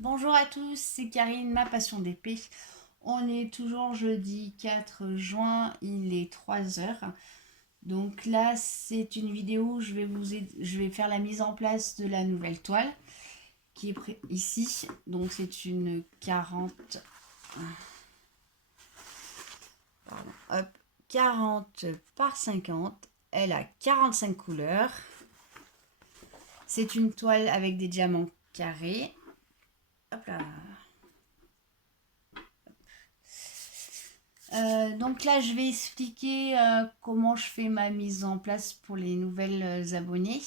Bonjour à tous, c'est Karine, ma passion d'épée. On est toujours jeudi 4 juin, il est 3 heures. Donc là, c'est une vidéo où je vais faire la mise en place de la nouvelle toile qui est ici. Donc c'est une 40, hop, 40 par 50. Elle a 45 couleurs. C'est une toile avec des diamants carrés. Hop là. Donc là, je vais expliquer comment je fais ma mise en place pour les nouvelles abonnées.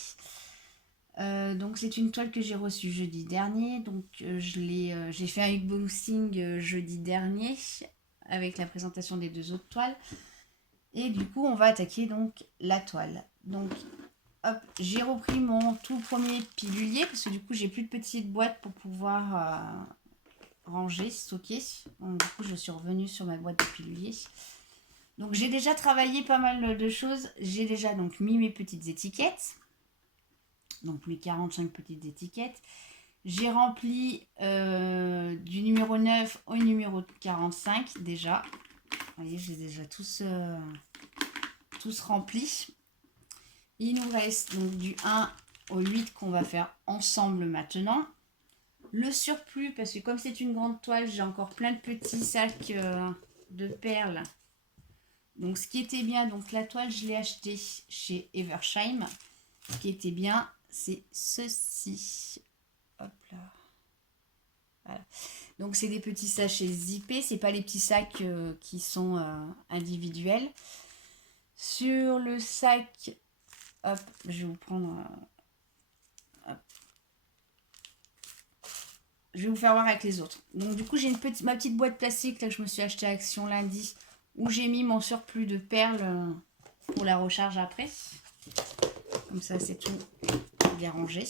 Donc c'est une toile que j'ai reçue jeudi dernier. Donc j'ai fait un unboxing jeudi dernier avec la présentation des deux autres toiles. Et du coup, on va attaquer donc la toile. Donc hop, j'ai repris mon tout premier pilulier parce que du coup, j'ai plus de petite boîte pour pouvoir ranger, stocker. Donc du coup, je suis revenue sur ma boîte de pilulier. Donc j'ai déjà travaillé pas mal de choses. J'ai déjà donc mis mes petites étiquettes. Donc mes 45 petites étiquettes. J'ai rempli du numéro 9 au numéro 45 déjà. Vous voyez, j'ai déjà tous remplis. Il nous reste donc du 1 au 8 qu'on va faire ensemble maintenant. Le surplus, parce que comme c'est une grande toile, j'ai encore plein de petits sacs de perles. Donc ce qui était bien, donc la toile je l'ai achetée chez Eversheim. Ce qui était bien, c'est ceci. Hop là. Voilà. Donc c'est des petits sachets zippés, c'est pas les petits sacs qui sont individuels. Sur le sac, hop, je vais vous prendre. Hop. Je vais vous faire voir avec les autres. Donc du coup j'ai ma petite boîte plastique là, que je me suis acheté à Action lundi, où j'ai mis mon surplus de perles pour la recharge après. Comme ça c'est tout bien rangé.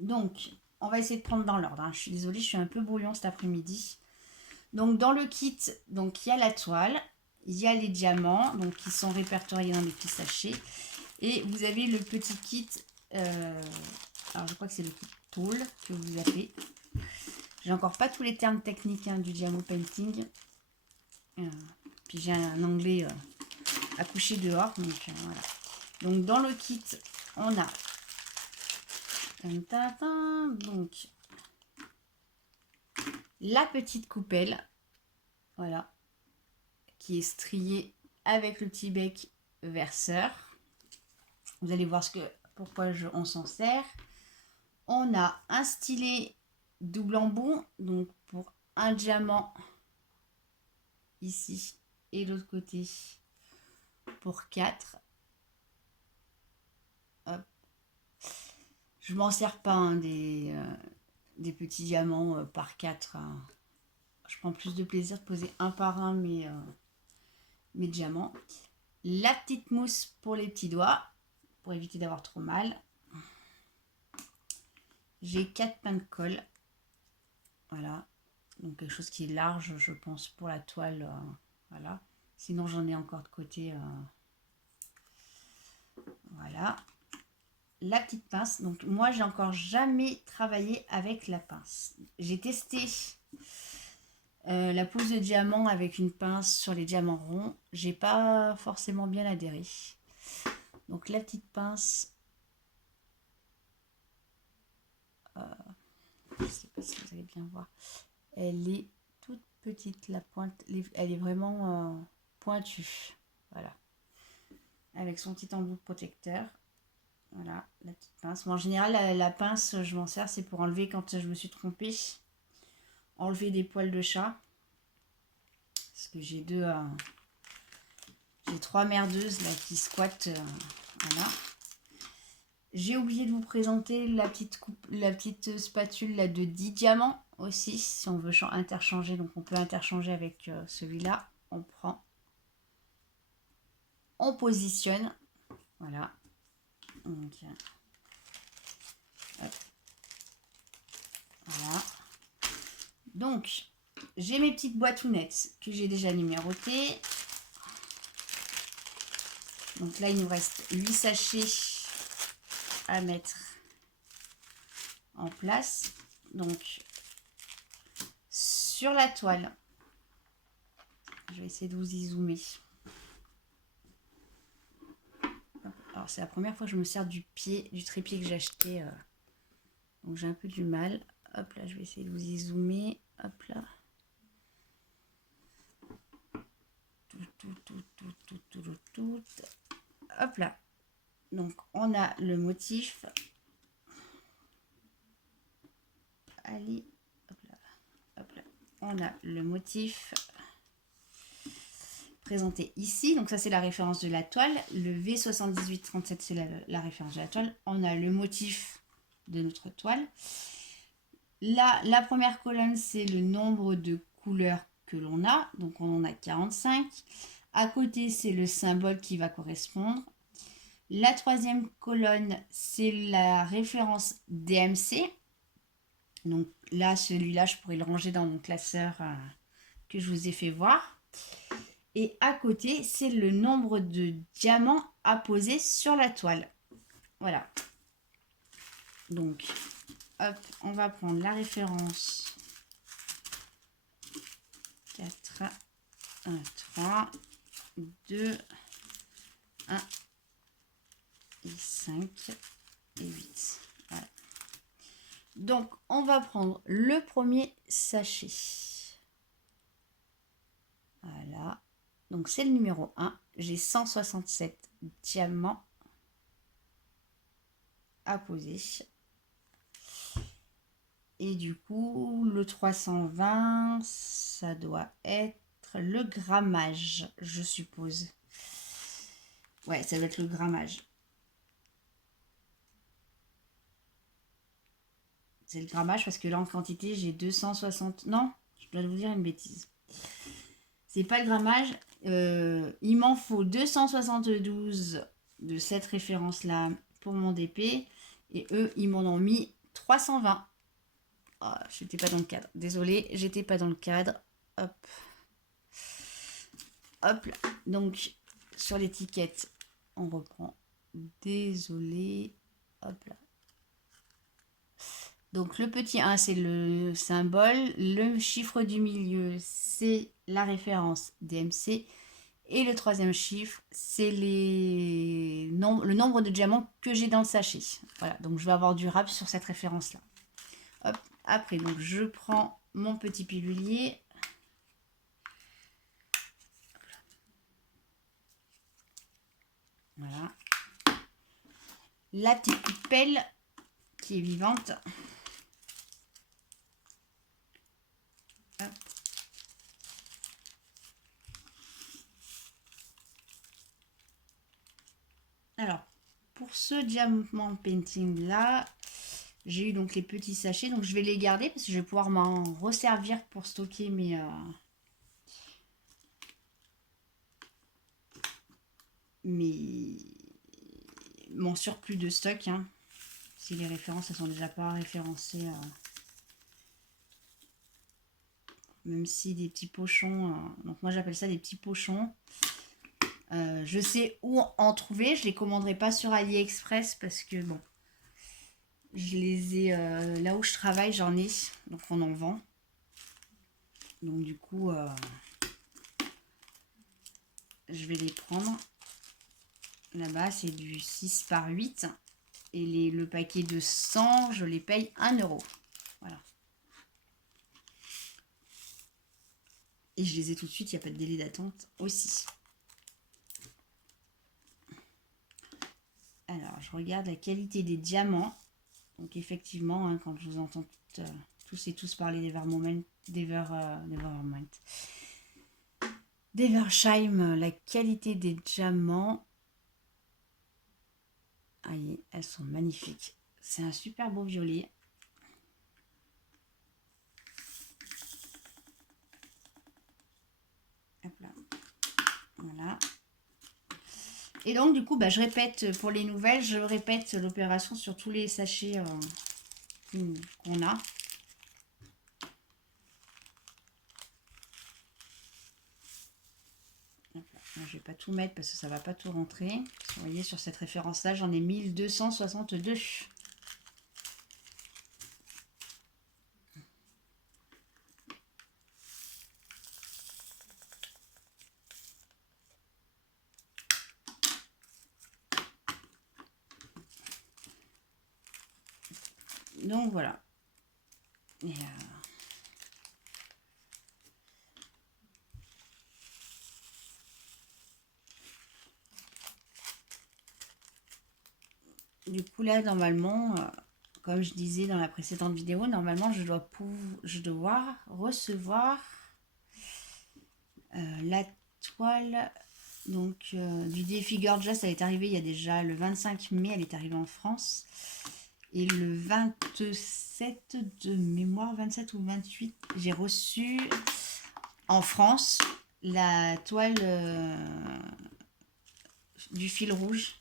Donc on va essayer de prendre dans l'ordre. Je suis désolée, je suis un peu brouillon cet après-midi. Donc dans le kit, donc il y a la toile, il y a les diamants, donc qui sont répertoriés dans des petits sachets, et vous avez le petit kit. Alors je crois que c'est le kit tool que vous appelez. J'ai encore pas tous les termes techniques du diamant painting. Puis j'ai un anglais à coucher dehors, donc voilà. Donc dans le kit, on a donc la petite coupelle, voilà, qui est striée avec le petit bec verseur. Vous allez voir pourquoi on s'en sert. On a un stylet double embout, donc pour un diamant ici et de l'autre côté pour 4. Hop. Je m'en sers pas des petits diamants par 4. Je prends plus de plaisir de poser un par un mes diamants. La petite mousse pour les petits doigts, pour éviter d'avoir trop mal. J'ai 4 pains de colle. Voilà. Donc quelque chose qui est large, je pense, pour la toile. Voilà. Sinon, j'en ai encore de côté. Voilà. La petite pince. Donc moi, j'ai encore jamais travaillé avec la pince. J'ai testé la pose de diamant avec une pince sur les diamants ronds. J'ai pas forcément bien adhéré. Donc la petite pince. Je sais pas si vous allez bien voir. Elle est toute petite, la pointe. Elle est vraiment pointue. Voilà. Avec son petit embout protecteur. Voilà, la petite pince. Bon, en général, la pince, je m'en sers, c'est pour enlever quand je me suis trompée. Enlever des poils de chat. Parce que j'ai j'ai 3 merdeuses là qui squattent. Voilà. J'ai oublié de vous présenter la petite spatule là, de 10 diamants aussi. Si on veut interchanger, donc on peut interchanger avec celui-là. On prend. On positionne. Voilà. Donc, hop. Voilà. Donc, j'ai mes petites boîtounettes que j'ai déjà numérotées. Donc là, il nous reste 8 sachets à mettre en place. Donc, sur la toile, je vais essayer de vous y zoomer. Alors, c'est la première fois que je me sers du trépied que j'ai acheté. Donc, j'ai un peu du mal. Hop là, je vais essayer de vous y zoomer. Hop là. Tout. Hop là. Donc, on a le motif. Allez, hop là. Hop là. On a le motif présenté ici. Donc, ça, c'est la référence de la toile. Le V7837, c'est la référence de la toile. On a le motif de notre toile. Là, la première colonne, c'est le nombre de couleurs que l'on a. Donc, on en a 45. À côté, c'est le symbole qui va correspondre. La troisième colonne, c'est la référence DMC. Donc là, celui-là, je pourrais le ranger dans mon classeur que je vous ai fait voir. Et à côté, c'est le nombre de diamants à poser sur la toile. Voilà. Donc, hop, on va prendre la référence 4, 1, 3, 2, 1 et 5 et 8. Voilà. Donc, on va prendre le premier sachet. Voilà. Donc, c'est le numéro 1. J'ai 167 diamants à poser. Et du coup, le 320, ça doit être le grammage, je suppose. Ouais, ça doit être le grammage. C'est le grammage parce que là, en quantité, j'ai 260... Non, je dois vous dire une bêtise. C'est pas le grammage. Il m'en faut 272 de cette référence-là pour mon DP. Et eux, ils m'en ont mis 320. Oh, j'étais pas dans le cadre. Désolée, j'étais pas dans le cadre. Hop. Hop là. Donc, sur l'étiquette, on reprend. Désolée. Hop là. Donc, le petit 1, c'est le symbole. Le chiffre du milieu, c'est la référence DMC. Et le troisième chiffre, c'est le nombre de diamants que j'ai dans le sachet. Voilà, donc je vais avoir du rap sur cette référence-là. Hop, après, donc je prends mon petit pilulier. Voilà. La petite pelle qui est vivante. Hop. Alors, pour ce diamant painting là, j'ai eu donc les petits sachets, donc je vais les garder parce que je vais pouvoir m'en resservir pour stocker mon surplus de stock. Hein. Si les références elles sont déjà pas référencées, même si des petits pochons, donc moi j'appelle ça des petits pochons. Je sais où en trouver, je les commanderai pas sur AliExpress parce que bon, je les ai là où je travaille, j'en ai, donc on en vend. Donc du coup, je vais les prendre. Là-bas, c'est du 6 par 8. Et le paquet de 100, je les paye 1 €. Voilà. Et je les ai tout de suite, il n'y a pas de délai d'attente aussi. Alors, je regarde la qualité des diamants. Donc effectivement, hein, quand je vous entends tous et tous parler d'Eversheim, la qualité des diamants, allez, elles sont magnifiques. C'est un super beau violet. Hop là. Voilà. Et donc, du coup, bah, je répète pour les nouvelles, je répète l'opération sur tous les sachets qu'on a. Je ne vais pas tout mettre parce que ça ne va pas tout rentrer. Vous voyez, sur cette référence-là, j'en ai 1262. Donc voilà. Et, du coup là normalement, comme je disais dans la précédente vidéo, normalement je dois recevoir la toile donc du défi Gorgeous. Elle est arrivée il y a déjà le 25 mai, elle est arrivée en France. Et le 27 de mémoire, 27 ou 28, j'ai reçu en France la toile du fil rouge.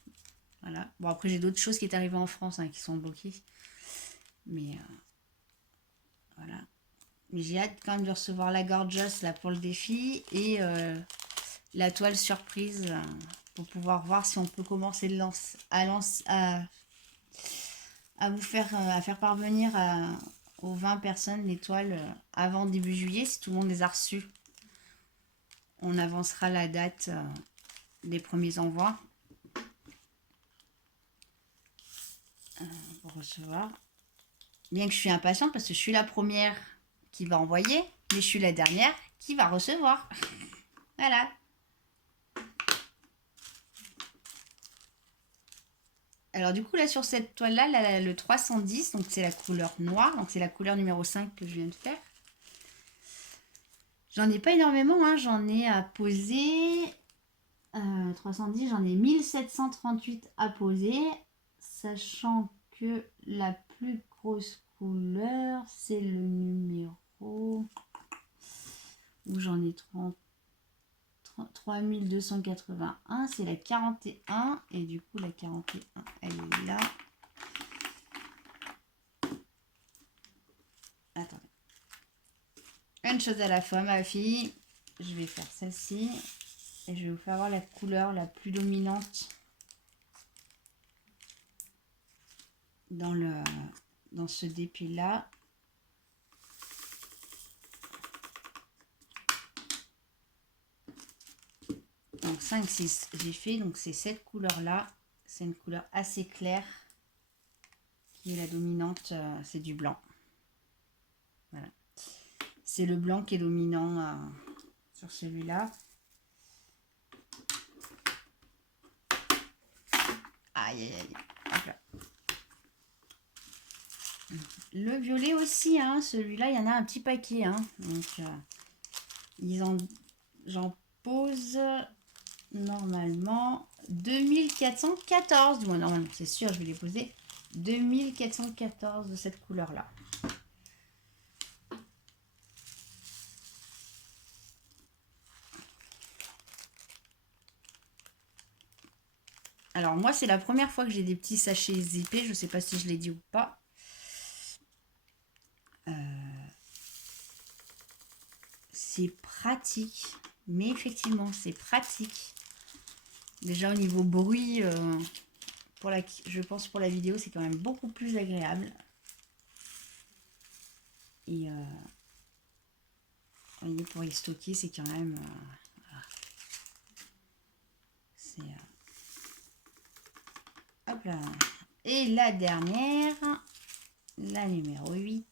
Voilà. Bon, après, j'ai d'autres choses qui est arrivées en France qui sont bloquées. Mais voilà. Mais j'ai hâte quand même de recevoir la Gorgeous là, pour le défi. Et la toile surprise pour pouvoir voir si on peut commencer à vous faire, à faire parvenir aux 20 personnes les toiles avant début juillet. Si tout le monde les a reçues, on avancera la date des premiers envois pour recevoir. Bien que je suis impatiente parce que je suis la première qui va envoyer, mais je suis la dernière qui va recevoir. Voilà. Alors du coup là sur cette toile là, le 310, donc c'est la couleur noire, donc c'est la couleur numéro 5 que je viens de faire. J'en ai pas énormément, hein, j'en ai à poser 310, j'en ai 1738 à poser, sachant que la plus grosse couleur c'est le numéro où j'en ai 3281, c'est la 41 et du coup la 41 elle est là. Attendez. Une chose à la fois ma fille, je vais faire celle-ci et je vais vous faire voir la couleur la plus dominante dans ce dépit là. Donc 5, 6, j'ai fait, donc c'est cette couleur là, c'est une couleur assez claire qui est la dominante, c'est du blanc. Voilà. C'est le blanc qui est dominant sur celui-là. Aïe aïe aïe. Hop là. Le violet aussi, hein, celui-là il y en a un petit paquet. Hein. Donc j'en pose normalement 2414. Du moins normalement c'est sûr je vais les poser 2414 de cette couleur là. Alors moi c'est la première fois que j'ai des petits sachets zippés, je sais pas si je l'ai dit ou pas. C'est pratique, mais effectivement c'est pratique. Déjà au niveau bruit, je pense pour la vidéo c'est quand même beaucoup plus agréable. Et voyez, pour y stocker c'est quand même c'est hop là. Et la dernière, la numéro 8.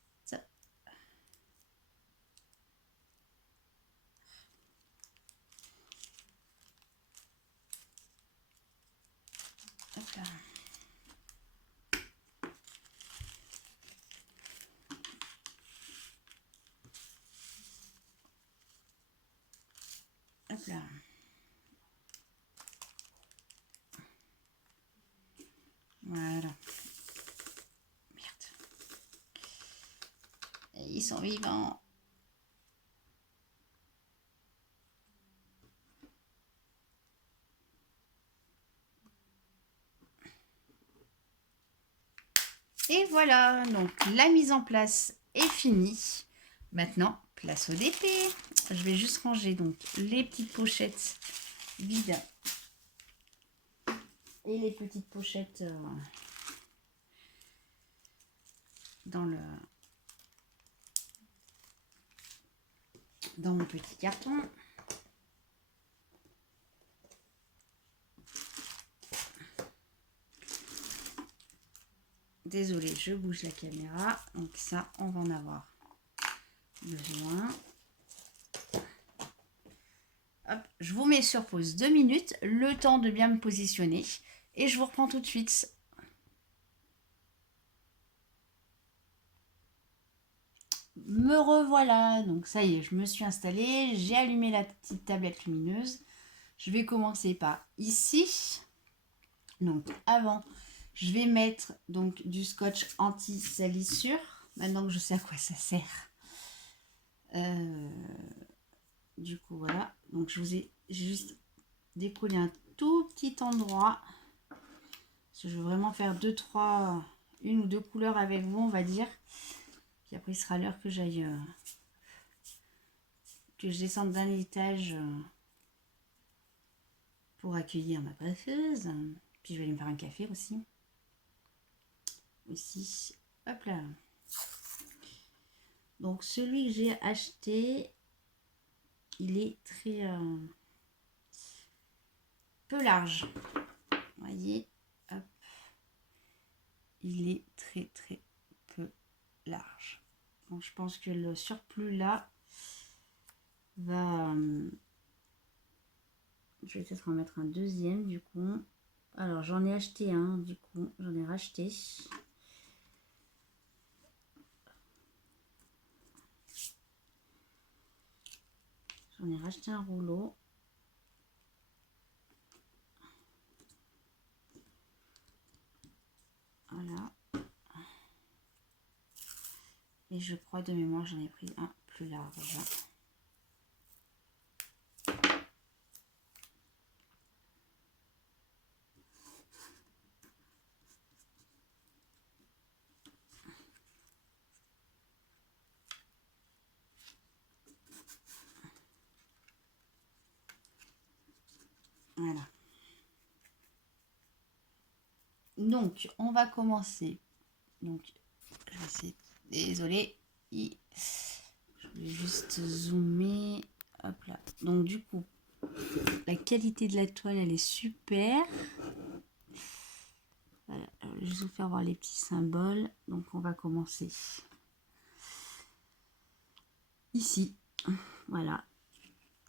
Hop là. Hop là. Voilà. Merde. Et ils sont vivants. Et voilà, donc la mise en place est finie. Maintenant, place au DP. Je vais juste ranger donc les petites pochettes vides et les petites pochettes dans mon petit carton. désolée, je bouge la caméra. Donc ça, on va en avoir besoin. Hop, je vous mets sur pause 2 minutes, le temps de bien me positionner. Et je vous reprends tout de suite. Me revoilà. Donc ça y est, je me suis installée. J'ai allumé la petite tablette lumineuse. Je vais commencer par ici. Donc avant, je vais mettre donc du scotch anti-salissure. Maintenant que je sais à quoi ça sert. Du coup, voilà. Donc je vous ai juste décollé un tout petit endroit. Parce que je veux vraiment faire une ou deux couleurs avec vous, on va dire. Puis après, il sera l'heure que j'aille... que je descende d'un étage pour accueillir ma coiffeuse. Puis je vais aller me faire un café aussi. Ici, hop là. Donc celui que j'ai acheté, il est très peu large. Vous voyez, hop. Il est très peu large. Donc je pense que le surplus là va... je vais peut-être en mettre un deuxième du coup. Alors j'en ai acheté un du coup, j'en ai racheté. J'en ai racheté un rouleau. Voilà. Et je crois de mémoire j'en ai pris un plus large. Voilà. Donc, on va commencer. Donc, je vais essayer. Désolée. Je vais juste zoomer. Hop là. Donc, du coup, la qualité de la toile, elle est super. Voilà. Alors, je vais vous faire voir les petits symboles. Donc, on va commencer ici. Voilà.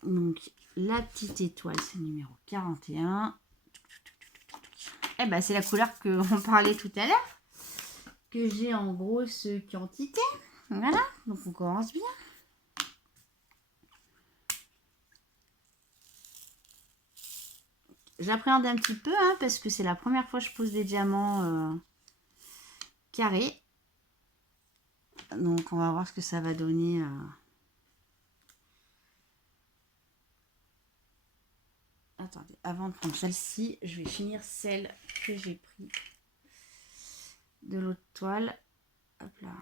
Donc, la petite étoile, c'est le numéro 41. Eh ben, c'est la couleur qu'on parlait tout à l'heure. Que j'ai en grosse quantité. Voilà. Donc, on commence bien. J'appréhende un petit peu hein, parce que c'est la première fois que je pose des diamants carrés. Donc, on va voir ce que ça va donner. Attendez, avant de prendre celle-ci, je vais finir celle que j'ai pris de l'autre toile. Hop là.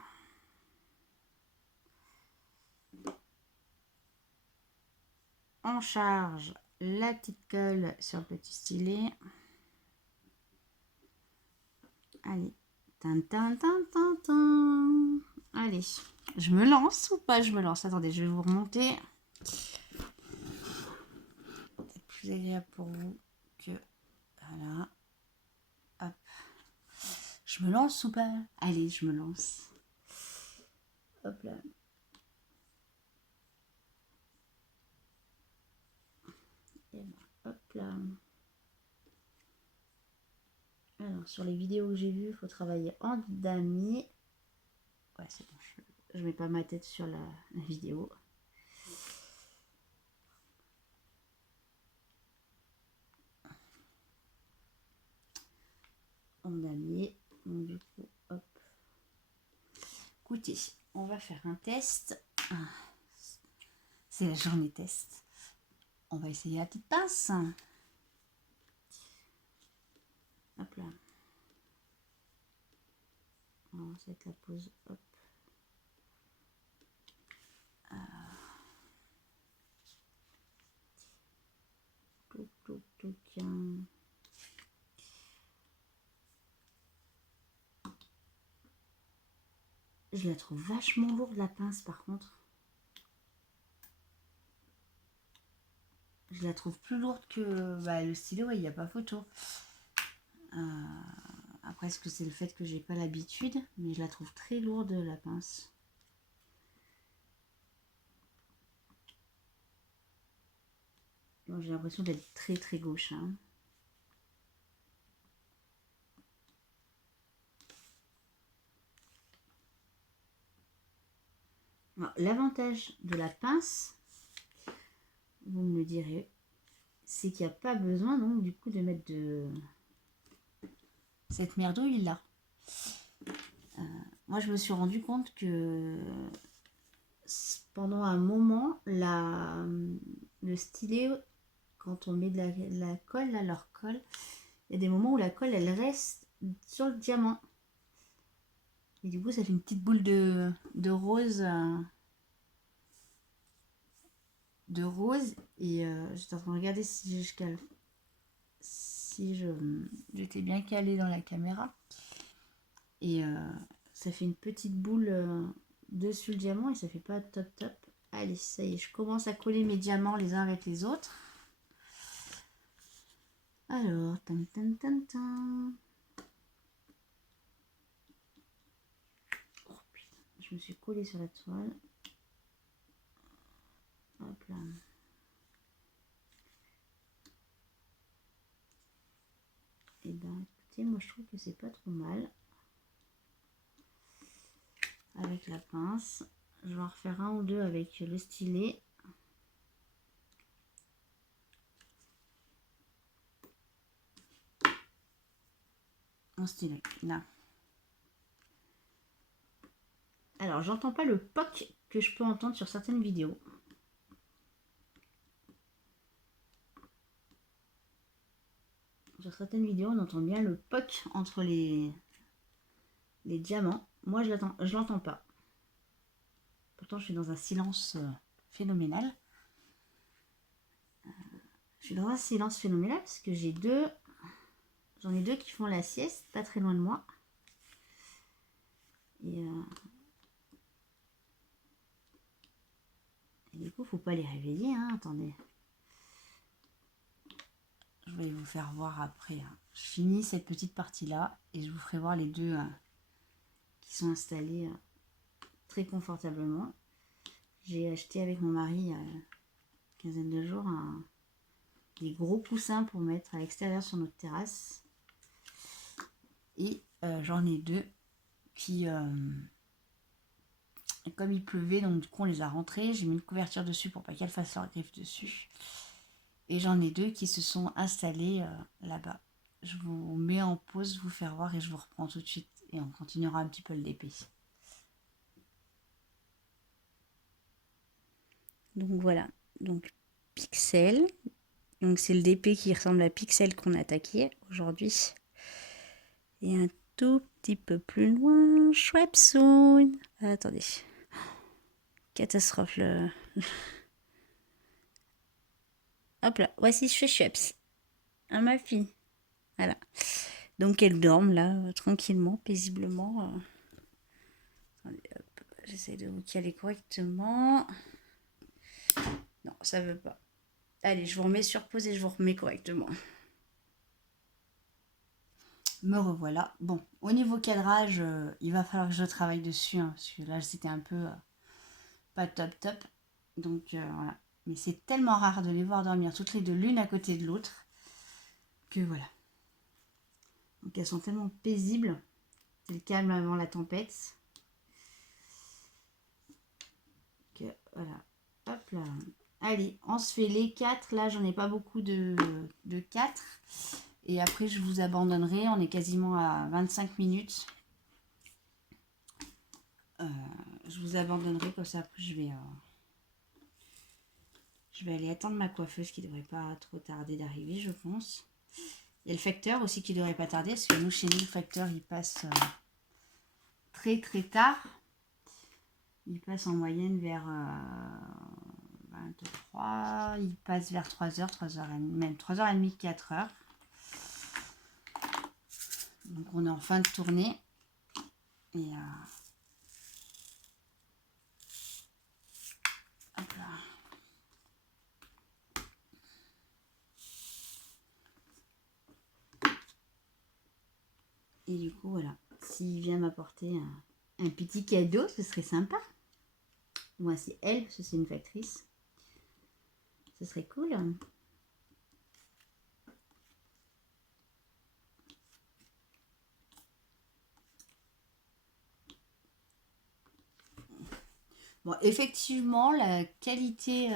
On charge la petite colle sur le petit stylet. Allez. Allez. Je me lance ou pas? Je me lance. Attendez, je vais vous remonter. C'est plus agréable pour vous que... Voilà. Hop. Je me lance ou pas? Allez, je me lance. Hop là. Et ben, hop là. Alors, sur les vidéos que j'ai vues, il faut travailler en damier. Ouais, c'est bon, je mets pas ma tête sur la vidéo. En damier. Donc, du coup, hop. Écoutez, on va faire un test. C'est la journée test. On va essayer la petite pince. Hop là. Alors, ça va être la pose. Hop. Touc, touc, touc. Je la trouve vachement lourde la pince par contre. Je la trouve plus lourde que le stylo, il n'y a pas photo. Après, est-ce que c'est le fait que j'ai pas l'habitude, mais je la trouve très lourde, la pince. Bon, j'ai l'impression d'être très très gauche. Hein. L'avantage de la pince, vous me le direz, c'est qu'il n'y a pas besoin donc du coup de mettre de cette merdouille là. Moi je me suis rendu compte que pendant un moment le stylet, quand on met de la colle là, leur colle, il y a des moments où la colle elle reste sur le diamant et du coup ça fait une petite boule de rose et j'étais en train de regarder si j'étais bien calée dans la caméra et ça fait une petite boule dessus le diamant et ça fait pas top top. Allez, ça y est, je commence à coller mes diamants les uns avec les autres. Alors, tam tam tam tam. Oh putain, je me suis collée sur la toile. Hop là. Et ben écoutez, moi je trouve que c'est pas trop mal. Avec la pince. Je vais en refaire un ou deux avec le stylet. Mon stylet, là. Alors, j'entends pas le poc que je peux entendre sur certaines vidéos. Sur certaines vidéos, on entend bien le poc entre les diamants. Moi, je l'entends pas. Pourtant, je suis dans un silence phénoménal. Je suis dans un silence phénoménal parce que j'en ai deux qui font la sieste, pas très loin de moi. Et du coup, faut pas les réveiller, hein. Attendez. Je vais vous faire voir après. Hein. Je finis cette petite partie-là et je vous ferai voir les deux qui sont installés très confortablement. J'ai acheté avec mon mari il y a une quinzaine de jours des gros coussins pour mettre à l'extérieur sur notre terrasse. Et j'en ai deux qui, comme il pleuvait, donc du coup on les a rentrés. J'ai mis une couverture dessus pour pas qu'elles fassent leur griffe dessus. Et j'en ai deux qui se sont installés là-bas. Je vous mets en pause, vous faire voir et je vous reprends tout de suite. Et on continuera un petit peu le DP. Donc voilà, donc Pixel. Donc c'est le DP qui ressemble à Pixel qu'on a attaqué aujourd'hui. Et un tout petit peu plus loin, Schweppes. Attendez. Catastrophe le... Hop là, voici Schweppes. Ah ma fille. Voilà. Donc elle dorme là, tranquillement, paisiblement. Attendez, hop, j'essaie de vous caler correctement. Non, ça veut pas. Allez, je vous remets sur pause et je vous remets correctement. Me revoilà. Bon, au niveau cadrage, il va falloir que je travaille dessus, hein, parce que là, c'était un peu pas top top. Donc voilà. Mais c'est tellement rare de les voir dormir toutes les deux l'une à côté de l'autre que voilà. Donc elles sont tellement paisibles. C'est le calme avant la tempête. Que voilà. Hop là. Allez, on se fait les 4. Là, j'en ai pas beaucoup de 4. Et après, je vous abandonnerai. On est quasiment à 25 minutes. Je vous abandonnerai comme ça. Après, je vais aller attendre ma coiffeuse qui devrait pas trop tarder d'arriver, je pense. Il y a le facteur aussi qui devrait pas tarder. Parce que nous, chez nous, le facteur, il passe très très tard. Il passe en moyenne vers 23. Il passe vers 3h, 3h30, même 3h30, 4h. Donc on est en fin de tournée. Et hop là. Et du coup, voilà. S'il vient m'apporter un petit cadeau, ce serait sympa. Moi, c'est elle, parce que c'est une factrice. Ce serait cool. Bon, effectivement, la qualité...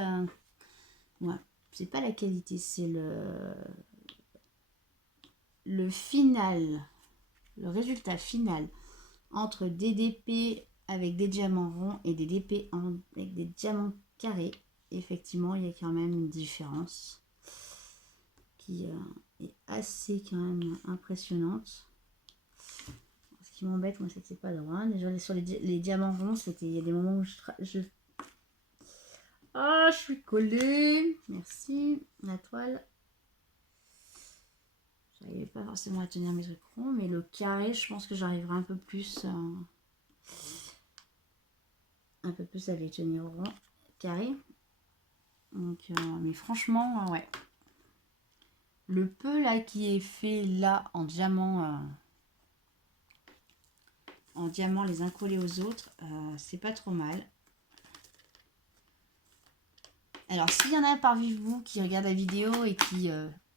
ouais, c'est pas la qualité, c'est le final, le résultat final entre des DP avec des diamants ronds et des DP avec des diamants carrés. Effectivement, il y a quand même une différence qui est assez quand même impressionnante. Ce qui m'embête, moi, c'est que c'est pas droit. Déjà, sur les diamants ronds, il y a des moments où ah, je suis collée. Merci. La toile. J'arrivais pas forcément à tenir mes trucs ronds, mais le carré, je pense que j'arriverai un peu plus à les tenir rond, carré. Donc, mais franchement, ouais. Le peu là qui est fait là en diamant les uns collés aux autres, c'est pas trop mal. Alors, s'il y en a parmi vous qui regarde la vidéo et qui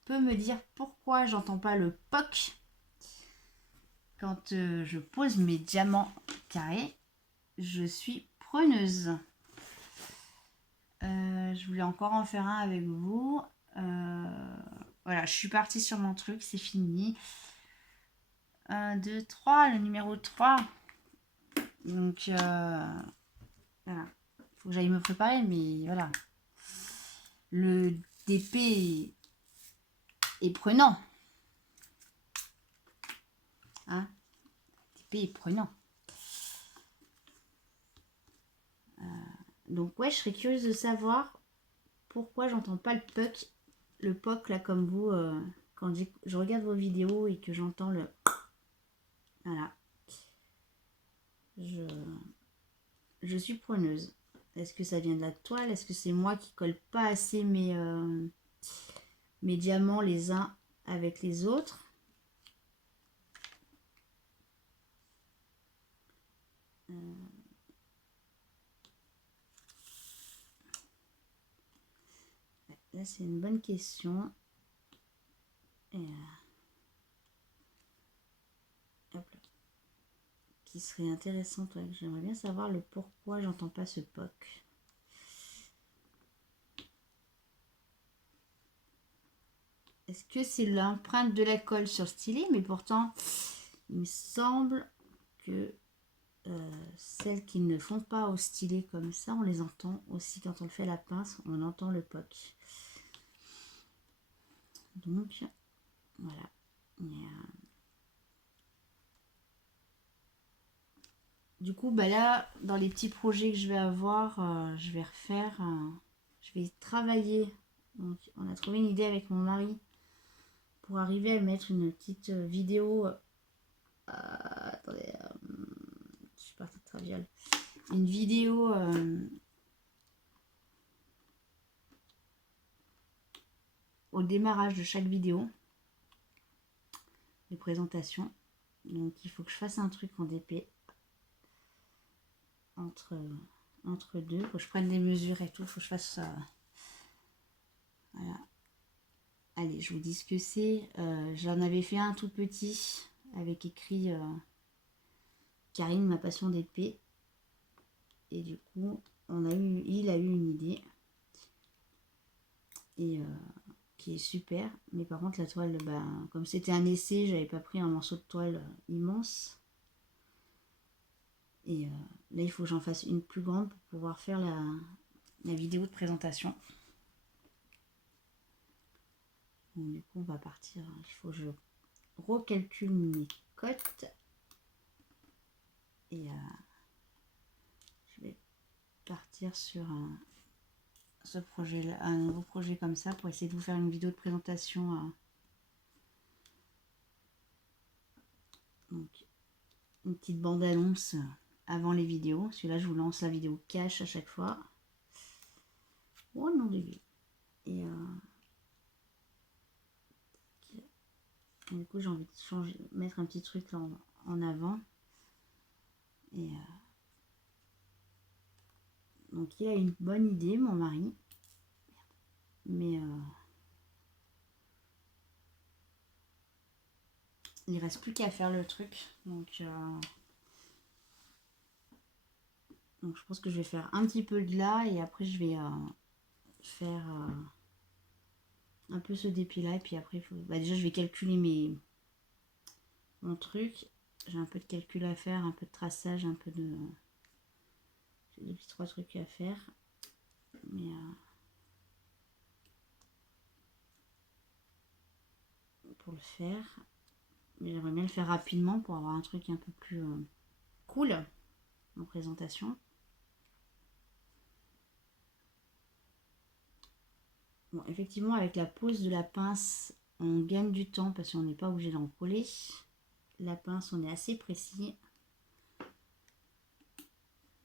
peut me dire pourquoi j'entends pas le POC quand je pose mes diamants carrés, je suis preneuse. Je voulais encore en faire un avec vous. Voilà, je suis partie sur mon truc, c'est fini. 1, 2, 3, le numéro 3. Donc, voilà. Il faut que j'aille me préparer, mais voilà. Le DP est prenant. Hein, DP est prenant. Donc, ouais, je serais curieuse de savoir pourquoi j'entends pas le POC, là, comme vous, quand je regarde vos vidéos et que j'entends le... Voilà. Je suis preneuse. Est-ce que ça vient de la toile? Est-ce que c'est moi qui colle pas assez mes diamants les uns avec les autres? Là, c'est une bonne question. Et, hop là. Qui serait intéressante. Ouais, j'aimerais bien savoir le pourquoi j'entends pas ce POC. Est-ce que c'est l'empreinte de la colle sur le stylet? Mais pourtant, il me semble que celles qui ne font pas au stylet comme ça, on les entend aussi quand on le fait à la pince, on entend le POC. Donc, voilà. Du coup, bah là, dans les petits projets que je vais avoir, je vais refaire, je vais travailler. Donc, on a trouvé une idée avec mon mari pour arriver à mettre une petite vidéo. Attendez, je suis partie de Traviole. Une vidéo au démarrage de chaque vidéo, les présentations. Donc, il faut que je fasse un truc en DP entre deux. Il faut que je prenne des mesures et tout. Il faut que je fasse ça. Voilà. Allez, je vous dis ce que c'est. J'en avais fait un tout petit avec écrit Karine, ma passion d'épée. Et du coup, il a eu une idée. Et qui est super. Mais par contre, la toile, comme c'était un essai, j'avais pas pris un morceau de toile immense. Et là, il faut que j'en fasse une plus grande pour pouvoir faire la vidéo de présentation. Donc, du coup, on va partir. Il faut que je recalcule mes cotes. Et je vais partir sur ce projet-là, un nouveau projet comme ça pour essayer de vous faire une vidéo de présentation. Donc, une petite bande-annonce avant les vidéos. Celui-là, je vous lance la vidéo cash à chaque fois. Oh non, de Dieu. Et Du coup, j'ai envie de changer, mettre un petit truc là en avant. Et donc, il a une bonne idée, mon mari. Mais il reste plus qu'à faire le truc. Donc, je pense que je vais faire un petit peu de là et après je vais faire un peu ce dépit là. Et puis après, déjà je vais calculer mon truc. J'ai un peu de calcul à faire, un peu de traçage, un peu de... J'ai des petits 3 trucs à faire. Mais pour le faire, mais j'aimerais bien le faire rapidement pour avoir un truc un peu plus cool en présentation. Bon, effectivement, avec la pose de la pince, on gagne du temps parce qu'on n'est pas obligé d'encoller. La pince, on est assez précis.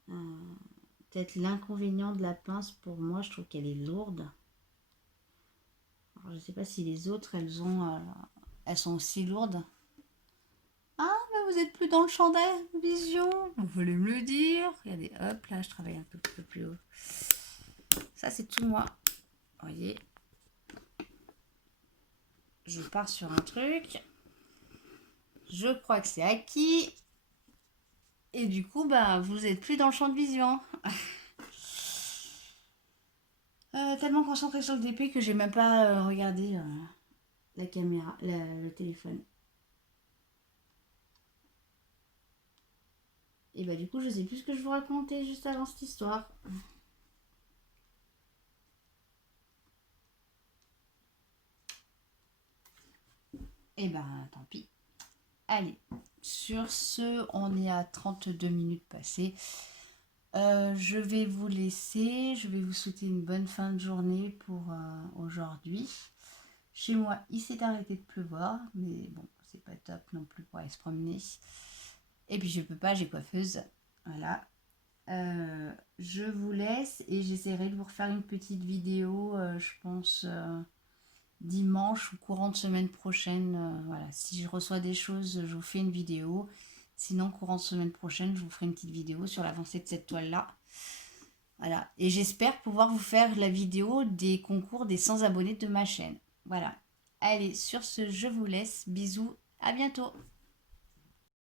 Peut-être l'inconvénient de la pince, pour moi, je trouve qu'elle est lourde. Alors, je ne sais pas si les autres, elles sont aussi lourdes. Ah, mais vous êtes plus dans le champ de vision. Vous voulez me le dire. Regardez, hop, là, je travaille un peu plus haut. Ça, c'est tout moi. Vous voyez. Je pars sur un truc. Je crois que c'est acquis. Et du coup, vous n'êtes plus dans le champ de vision. Tellement concentré sur le DP que j'ai même pas regardé la caméra, le téléphone. Et du coup, je sais plus ce que je vous racontais juste avant cette histoire. Et tant pis. Allez, sur ce, on est à 32 minutes passées. Je vais vous laisser. Je vais vous souhaiter une bonne fin de journée pour aujourd'hui. Chez moi, il s'est arrêté de pleuvoir, mais bon, c'est pas top non plus pour aller se promener. Et puis je peux pas, j'ai coiffeuse. Voilà. Je vous laisse et j'essaierai de vous refaire une petite vidéo, je pense dimanche ou courant de semaine prochaine. Voilà, si je reçois des choses, je vous fais une vidéo. Sinon, courant de semaine prochaine, je vous ferai une petite vidéo sur l'avancée de cette toile-là. Voilà, et j'espère pouvoir vous faire la vidéo des concours des 100 abonnés de ma chaîne. Voilà. Allez, sur ce, je vous laisse. Bisous, à bientôt.